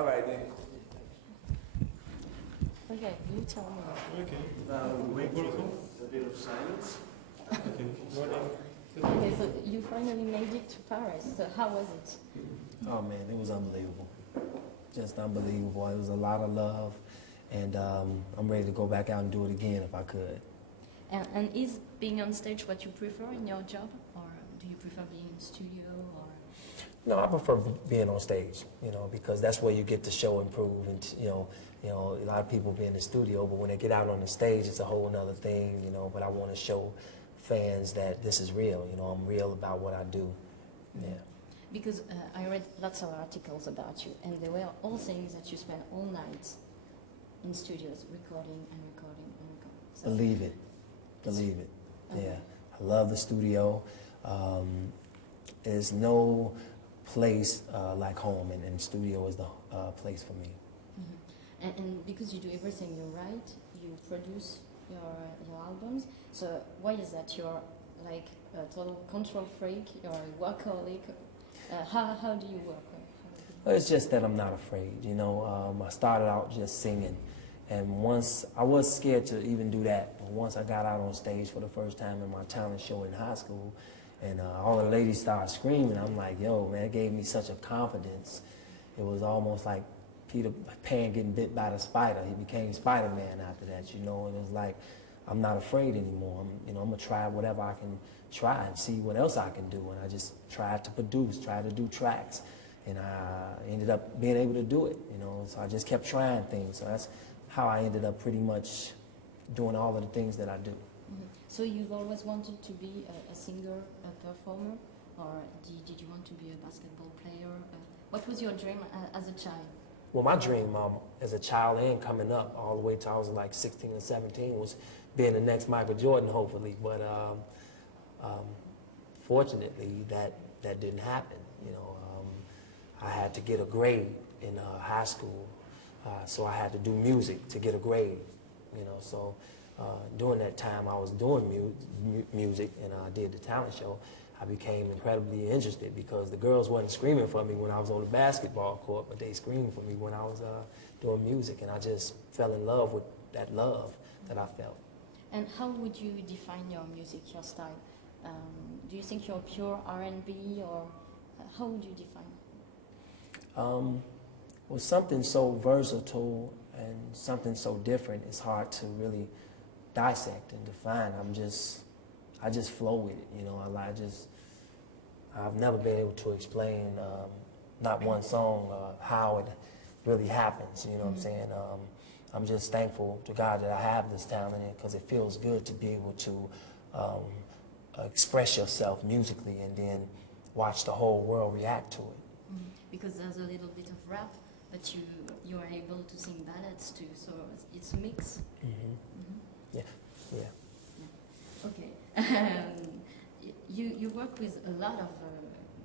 All right then. Okay, you tell me. Okay. We wait for a bit of silence. Okay. Okay, so you finally made it to Paris. So how was it? Oh man, it was unbelievable. Just unbelievable. It was a lot of love, and I'm ready to go back out and do it again if I could. And is being on stage what you prefer in your job, or do you prefer being in studio? Or No, I prefer being on stage, you know, because that's where you get to show and prove, and a lot of people be in the studio, but when they get out on the stage, it's a whole nother thing, you know. But I want to show fans that this is real, you know. I'm real about what I do. Yeah. Because I read lots of articles about you, and they were all saying that you spend all night in studios recording and recording and recording. So Believe it. Believe it. Okay. Yeah. I love the studio. There's no place like home, and studio is the place for me. Mm-hmm. And because you do everything, you write, you produce your albums. So why is that? You're like a total control freak. You're a workaholic. How do you work? Well, it's just that I'm not afraid. You know, I started out just singing, and once I was scared to even do that. But once I got out on stage for the first time in my talent show in high school, and all the ladies started screaming, I'm like, yo, man, it gave me such a confidence. It was almost like Peter Pan getting bit by the spider. He became Spider-Man after that, you know, and it was like, I'm not afraid anymore. I'm gonna try whatever I can try and see what else I can do. And I just tried to produce, tried to do tracks, and I ended up being able to do it, you know. So I just kept trying things. So that's how I ended up pretty much doing all of the things that I do. Mm-hmm. So you've always wanted to be a singer, a performer, or did you want to be a basketball player? What was your dream as a child? Well, my dream as a child and coming up all the way till I was like 16 or 17 was being the next Michael Jordan, hopefully. But fortunately, that didn't happen. You know, I had to get a grade in high school, so I had to do music to get a grade. You know, so during that time I was doing music and I did the talent show. I became incredibly interested because the girls wasn't screaming for me when I was on the basketball court, but they screamed for me when I was doing music, and I just fell in love with that love that I felt. And how would you define your music, your style? Do you think you're pure R&B, or how would you define it? Well, something so versatile and something so different, it's hard to really dissect and define. I just flow with it, you know. I've never been able to explain, not one song, how it really happens, you know what I'm saying? I'm just thankful to God that I have this talent, because it feels good to be able to express yourself musically and then watch the whole world react to it. Because there's a little bit of rap, but you are able to sing ballads too, so it's a mix. Yeah, yeah. Okay. You work with a lot of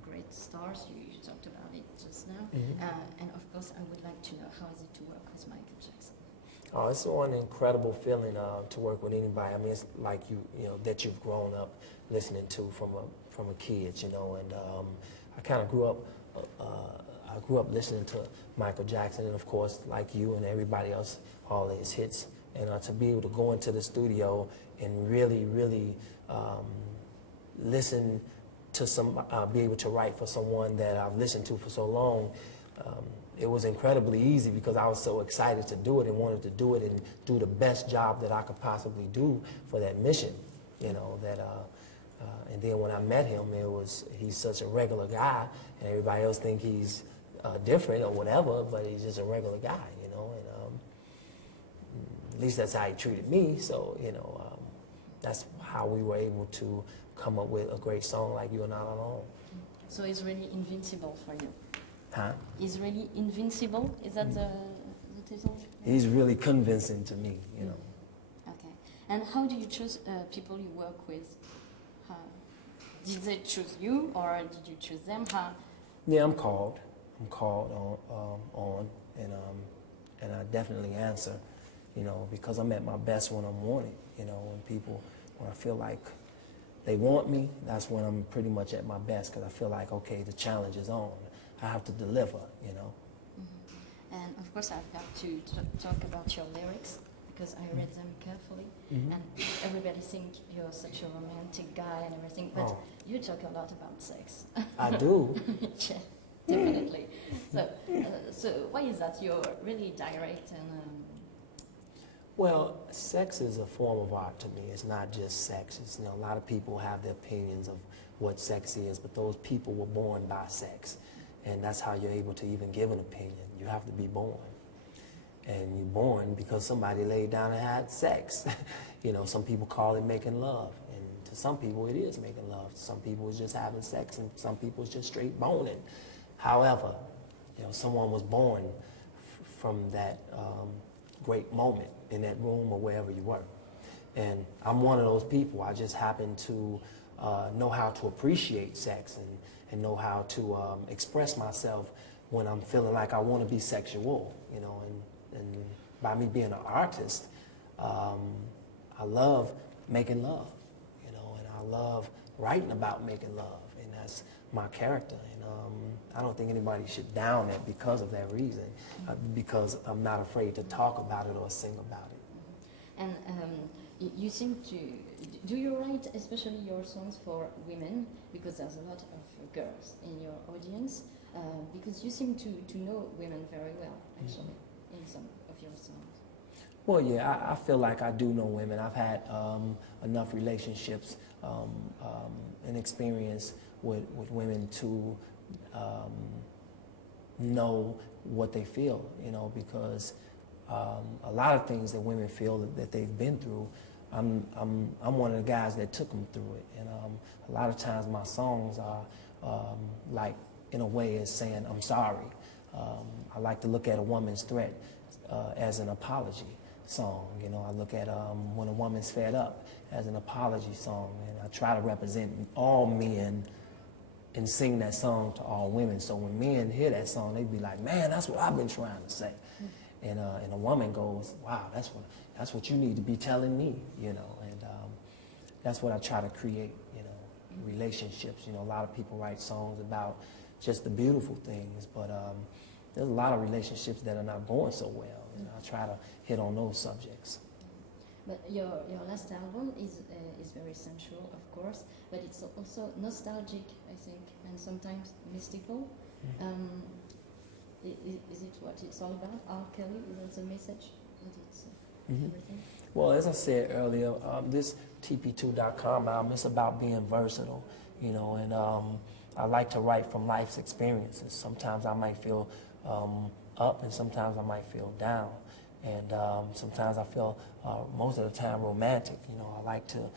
great stars. You talked about it just now. And of course, I would like to know, how is it to work with Michael Jackson? Oh, it's an incredible feeling to work with anybody. I mean, it's like you know, that you've grown up listening to from a kid, you know. And I kind of grew up. I grew up listening to Michael Jackson, and of course, like you and everybody else, all of his hits. And to be able to go into the studio and really listen to be able to write for someone that I've listened to for so long, it was incredibly easy because I was so excited to do it and wanted to do it and do the best job that I could possibly do for that mission, you know. And then when I met him, he's such a regular guy, and everybody else think he's different or whatever, but he's just a regular guy, you know. And at least that's how he treated me. So, you know, that's how we were able to come up with a great song like You're Not Alone. So he's really invincible for you. Huh? He's really invincible? Is that the title? He's really convincing to me, you know. Okay. And how do you choose people you work with? Did they choose you, or did you choose them? Yeah, I'm called. I'm called on, and I definitely answer, you know, because I'm at my best when I'm wanted. You know, when I feel like they want me, that's when I'm pretty much at my best, because I feel like, okay, the challenge is on. I have to deliver, you know. And of course, I've got to talk about your lyrics because I read them carefully, and everybody thinks you're such a romantic guy and everything, but you talk a lot about sex. I do. Yeah, definitely. So why is that? You're really direct and. Well, sex is a form of art to me. It's not just sex. It's, a lot of people have their opinions of what sex is, but those people were born by sex. And that's how you're able to even give an opinion. You have to be born. And you're born because somebody laid down and had sex. Some people call it making love. And to some people, it is making love. Some people it's just having sex, and some people it's just straight boning. However, someone was born from that great moment in that room or wherever you were. And I'm one of those people. I just happen to know how to appreciate sex and know how to express myself when I'm feeling like I want to be sexual, and by me being an artist, I love making love, and I love writing about making love, and that's my character. And I don't think anybody should down it because of that reason, because I'm not afraid to talk about it or sing about it. And you seem to, do you write especially your songs for women? Because there's a lot of girls in your audience, because you seem to know women very well, actually, in some of your songs. Well, yeah, I feel like I do know women. I've had enough relationships and experience with women to know what they feel, because a lot of things that women feel that they've been through, I'm one of the guys that took them through it. And a lot of times my songs are like, in a way, is saying I'm sorry. I like to look at a woman's threat as an apology song. I look at when a woman's fed up as an apology song, and I try to represent all men and sing that song to all women. So when men hear that song, they be like, man, that's what I've been trying to say. And a woman goes, wow, that's what you need to be telling me, and that's what I try to create, relationships. A lot of people write songs about just the beautiful things, but there's a lot of relationships that are not going so well, and I try to hit on those subjects. But your last album is very sensual, of course, but it's also nostalgic, I think, and sometimes mystical. Is it what it's all about? R. Kelly, is that the message? That it's everything? Well, as I said earlier, this TP2.com album is about being versatile, and I like to write from life's experiences. Sometimes I might feel up, and sometimes I might feel down. And sometimes I feel, most of the time, romantic. I like to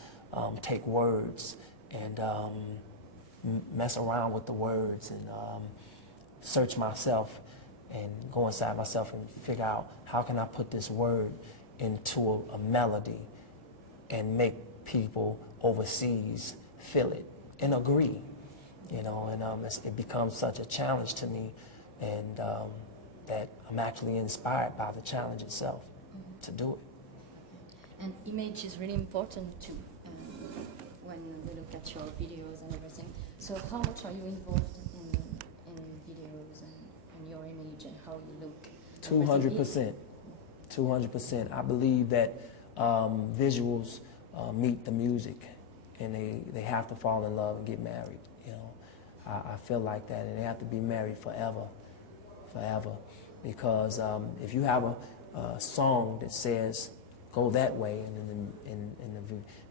take words and mess around with the words and search myself and go inside myself and figure out how can I put this word into a melody and make people overseas feel it and agree. And it becomes such a challenge to me, and that I'm actually inspired by the challenge itself to do it. And image is really important too, when we look at your videos and everything. So how much are you involved in videos and your image and how you look? 200%. 200%. I believe that visuals meet the music, and they have to fall in love and get married. I feel like that, and they have to be married forever. Because if you have a song that says go that way, and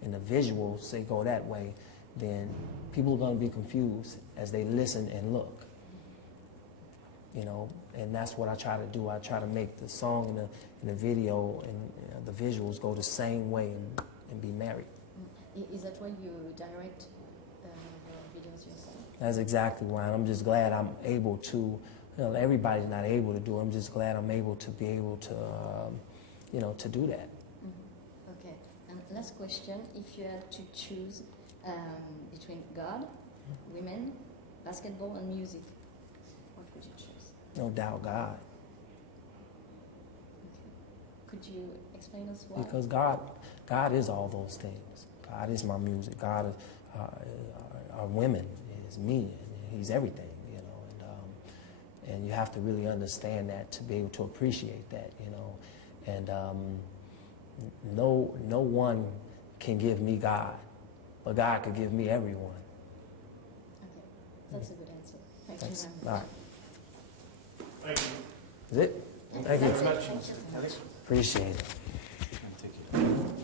in the visuals say go that way, then people are going to be confused as they listen and look. And that's what I try to do. I try to make the song and the video and the visuals go the same way and be married. Is that why you direct your videos yourself? That's exactly why. I'm just glad I'm able to. Everybody's not able to do it. I'm just glad I'm able to be able to, to do that. Okay. And last question: if you had to choose between God, women, basketball, and music, what would you choose? No doubt, God. Okay. Could you explain us why? Because God is all those things. God is my music. God are women. Is me. And He's everything. And you have to really understand that to be able to appreciate that, you know. And no one can give me God, but God could give me everyone. Okay, that's a good answer. Thank That's, you all very right. Thank you. Is it? Thank you. much. Very much. Appreciate it. Take it.